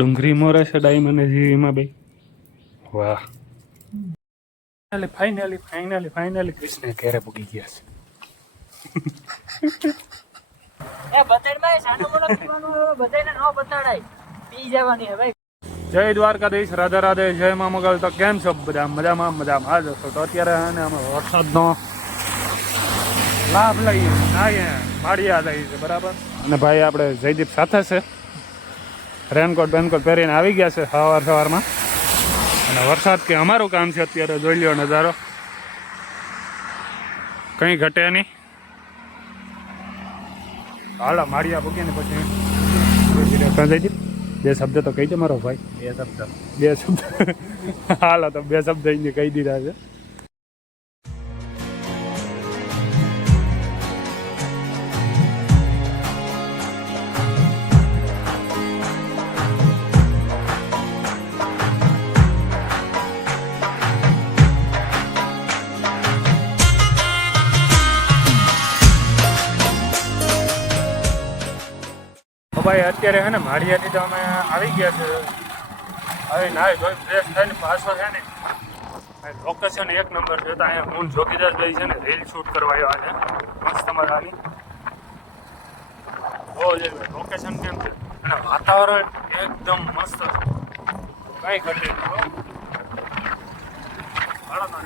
ડુંગરી મોરે છે ડાયમંડ જીવીમાં ભાઈ. વાહ, ફાઇનલી કૃષ્ણ ઘેરે પૂગી ગયા છે. એ બતાડમાં સાનો મોનો પીવાનું બતાઈને ન બતાડાય, પી જવાની હે ભાઈ. જય દ્વારકાધીશ, રાધે રાધે, જય મા મોગલ. તો કેમ છો બધા? મજામાં આ જશો તો અત્યારે અને અમે વરસાદનો લાભ લઈએ માળિયા લઈએ છે બરાબર. અને ભાઈ આપણે જયદીપ સાથે છે, રેનકોટ પહેરીને આવી ગયા છે સવારમાં. અને વરસાદ કે અમારું કામ છે અત્યારે, જોઈ લ્યો નજારો, કંઈ ઘટે નહીં. હાલો માળિયા પૂગીને પછી જયદીપ બે શબ્દ તો કહી દે મારો ભાઈ. બે શબ્દ હાલો તો બે શબ્દ એને કહી દીધા છે. ભાઈ અત્યારે હે ને માળિયાથી તો અમે આવી ગયા છે. હવે નાય ધોઈ ફ્રેશ થઈને પાછો છે ને લોકેશન એક નંબર છે. તો અહીંયા હું જોગીદાસ ભાઈ છે ને રીલ શૂટ કરવા આવ્યા છે મસ્ત મજાની. બહુ જ લોકેશન કેમ છે અને વાતાવરણ એકદમ મસ્ત છે, કંઈ ઘટે નહીં.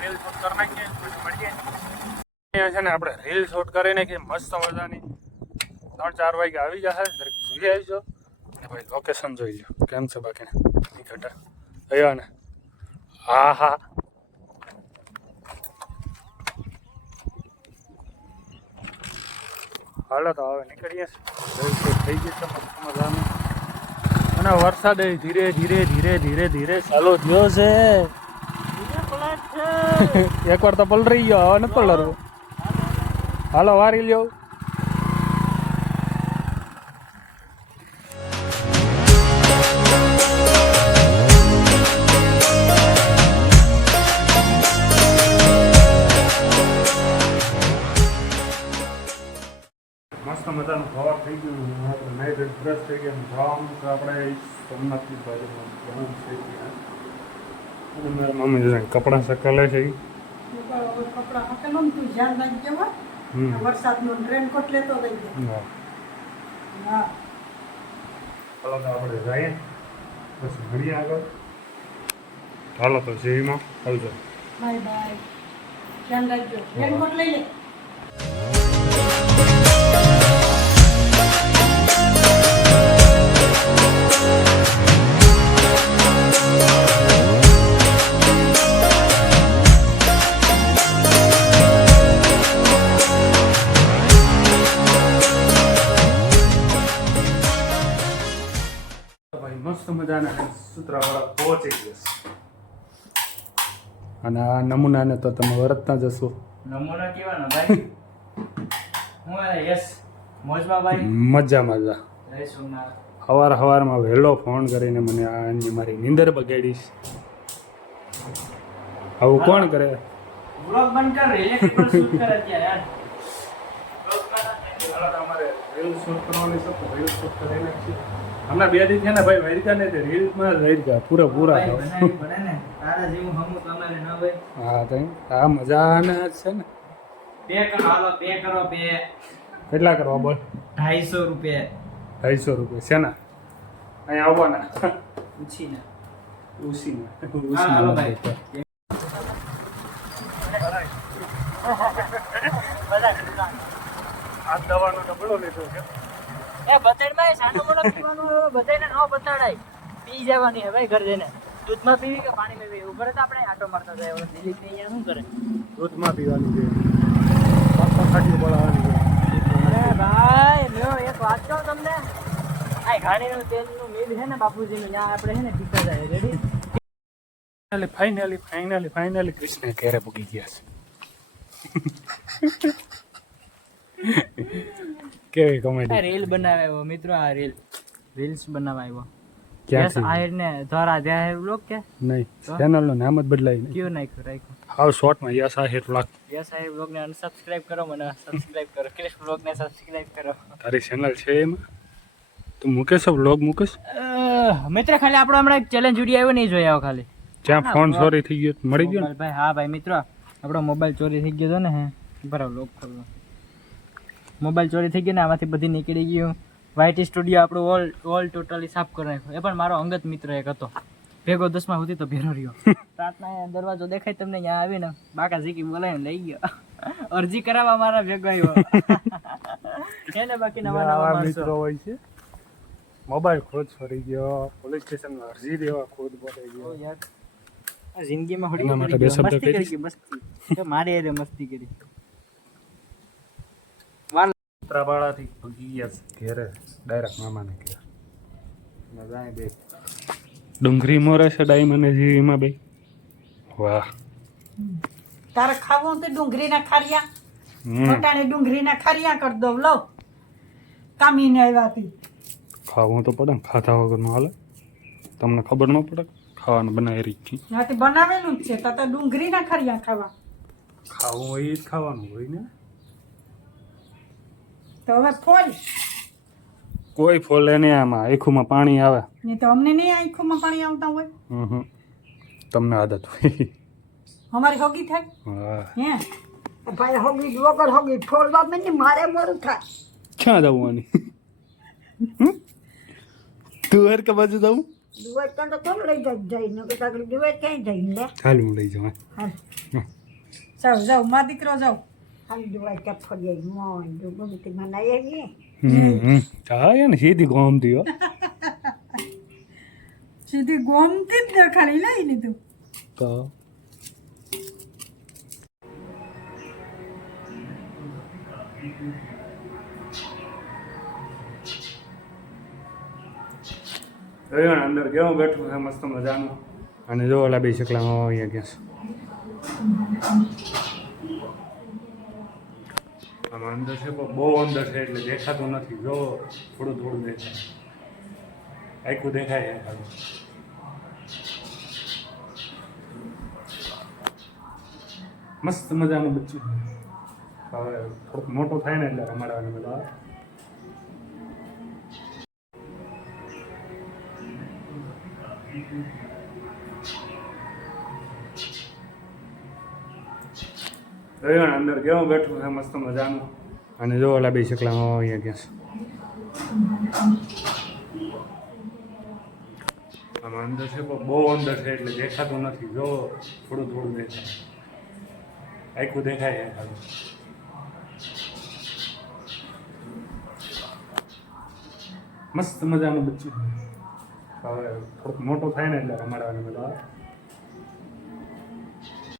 રીલ શૂટ કરી નાખીએ મળીએ. અહીંયા છે ને આપણે રીલ શૂટ કરી નાખીએ મસ્ત મજાની. 3-4 વાગે આવી જશે, જોઈ આવજો ભાઈ. લોકેશન જોઈ લો કેમ છે, બાકી નહીં ઘટા આવ્યા ને. હા હા હાલો તો હવે નીકળીએ. થઈ ગઈ છે મસ્ત મજાનું. અને વરસાદ ધીરે ધીરે ચાલુ થયો છે. એકવાર તો પલરી ગયો, હવે નથી પલરવું. હાલો વારી લ્યો. મસ્ત મજાનું સવાર થઈ ગયું, આપણે નાઈ ધોઈ ફ્રેશ થઈ ગયા. જવાનું તો આપણે સોમનાથની બાજુમાં જવાનું છે ત્યાં. અને મારા મમ્મી જોઈને કપડાં સકલે છે. કપડાં હકેલું તું ધ્યાન રાખજે. વરસાદનો રેનકોટ લેતો જઈએ. હા ચાલો તો આપણે જઈએ પછી મળીએ આગળ. ચાલો તો સીવીમાં આવજો. બાય બાય, ધ્યાન રાખજો. રેનકોટ લઈ લે. મસ્ત મજાના સૂત્રાવાળા પહોંચી જશે. અને આ નમૂનાને તો તમે વર્તતા જશો. નમૂના કેવાના ભાઈ? હું યસ મોજમાં ભાઈ. મજા જય સોમનાથ. સવારમાં વહેલો ફોન કરીને મને આ મારી નીંદર બગાડીશ. આવું કોણ કરે? વ્લોગ બંધ કર, ઇલેક્ટ્રિકલ શૂટ કરે ત્યાં યાર. અમારે રીલ શૂટ કરવાની છે તો રીલ શૂટ કરી નાખીએ. હમણાં 2 દિવસ થયા ને ભાઈ વૈરકા ને રીલમાં રહી ગયા પૂરા. તારા જેવું હમું તમારે ન હોય. હા તો આ મજાના છે ને. પે કરો, હાલો પે કરો. પે કેટલા કરવા બોલ? 250 રૂપિયા. 250 રૂપિયા શેના? અહીંયા આવવાના ઉછીને. ઉસીના હાલો ભાઈ. આ દવાનો ડબલો લીધો છે. એ બતાડમાં સાનો મોનો પીવાનું બતાઈને ન બતાડાય, પી જવાની હે ભાઈ. ઘર જઈને દૂધમાં પીવી કે પાણીમાં પીવી ઉપર તો આપણે આટો મારતા જાય. હવે દિલીપ ને અહીંયા શું કરે? દૂધમાં પીવાની છે, ખાટી બોલાવાની છે. અરે ભાઈ લ્યો એક વાત કહું તમને, આ ઘાણીનું તેલનું મિલ છે ને બાપુજીનું, ત્યાં આપણે છે ને પીતા જાય. રેડી? ફાઇનલી કૃષ્ણ ઘેરે પૂગી ગયા છે. કેવી કોમેડી. રીલ બનાવે આવ્યો મિત્રો, આ રીલ્સ બનાવવા આવ્યો. ક્યાંથી? આયર ને દ્વારા ત્યાં વ્લોગ કે નહીં, ચેનલનું નામ જ બદલાય નહીં. કયું રાખ્યું? હાવ શોર્ટમાં યસ આહિર વ્લોગ. યસ આહિર વ્લોગ ને અનસબસ્ક્રાઇબ કરો, મને સબસ્ક્રાઇબ કરો. ક્રિશ વ્લોગ ને સબસ્ક્રાઇબ કરો. તારી ચેનલ છે એમાં તું મૂકેશ વ્લોગ મૂકેશ મિત્ર ખાલી આપણો હમણાં એક ચેલેન્જ વિડીયો આવ્યો નહીં જોઈ આવો ખાલી જ્યાં ફોન ચોરી થઈ ગયો તો મળી ગયો ને? મોબાઈલ ભાઈ હા ભાઈ મિત્રો આપણો મોબાઈલ ચોરી થઈ ગયો હતો ને હે બરાબર લોક કરવો મોબાઈલ ચોરી થઈ ગયો ને આમાંથી બધી નીકળી ગયું વાયટી સ્ટુડિયો આપણું ઓલ ટોટલી સાફ કરી નાખ્યો એ પણ મારો અંગત મિત્ર એક હતો ભેગો 10માં સુધી તો ભેરો રહ્યો રાતના દરવાજો દેખાય તમને અહીંયા આવીને બાકા ઝીકી બોલાવીને લઈ ગયો અરજી કરાવવા મારા ભેગો આવ્યો એને બાકી નવા નવા આવા માણસો મિત્રો હોય છે મોબાઈલ ખોદ ફરી ગયો પોલીસ સ્ટેશનમાં અરજી દેવા ખોદ બોલાઈ ગયો ઓ યાર આ જિંદગીમાં હોડી એના માટે બે શબ્દ મસ્તી કહી કરી મસ્તી તો મારે એ મસ્તી કરી ત્રાબાળાથી ભગી ગયા ઘેરે ડાયરેક્ટ મામાને ઘેર મજા બે ડુંગળી મોરે છે ડાઈ મને જીવીમાં બે વાહ તારે ખાવું તો ડુંગળીના ખારિયા હમ વટાણે ડુંગળીના ખારિયા કરી દઉં લો કામીને આવ્યા હતી ખાવું તો પડે ને ખાધા વગરનું હાલે તમને ખબર ન પડે ખાવાનું બનાવી રહી છે ત્યાંથી બનાવેલું જ છે તો તો ડુંગળીના ખારિયા ખાવા ખાવું હોય એ જ ખાવાનું હોય ને તો હવે ફોલ કોઈ ફોલે નહીં આમાં આખુમાં પાણી આવે ને તો અમને નહીં આંખોમાં પાણી આવતા હોય હમ તમને આદત હોય અમારી હોગી થાય વાહ હે ભાઈ હોગી વગર હોગી ફોલવા મને મારે મોડું થાય ક્યાં જવાની તું હર કે બાજુ જવું દુવાઈ તો કોણ લઈ જાય ને કે તાકડી દુવાઈ ક્યાંય જઈને લે હાલ હું લઈ જાઉં હાલ જાઓ જાઓ માં દીકરો જાઓ હાલ દુવાઈ ક્યાં ફરી મોય જો બધી મનાય આવી હા યાર સીધી ગોમ થયો સીધી ગોમતી જ દેખાડી લઈ લીધું તો અંદર કેવું બેઠું છે મસ્ત મજાનું અને જો ઓલા બે શકલામાં અહીંયા ગયા છે આમાં અંદર છે પણ બહુ અંદર છે એટલે દેખાતું નથી જો થોડું થોડું દેખાય આખું દેખાય છે ખાલી મસ્ત મજાનું બચ્ચું હવે થોડુંક મોટું થાય ને એટલે રમાડવાની બધા અંદર કેવું બેઠું છે મસ્ત મજાનું અને જો ઓલા બે શકલામાં અહીંયા ગયા છે આમાં અંદર છે પણ બહુ અંદર છે એટલે દેખાતું નથી જો થોડું થોડું દેખાય આખું દેખાય છે ખાલી મસ્ત મજાનું બચ્ચું હવે થોડુંક મોટું થાય ને એટલે રમાડવાની બધા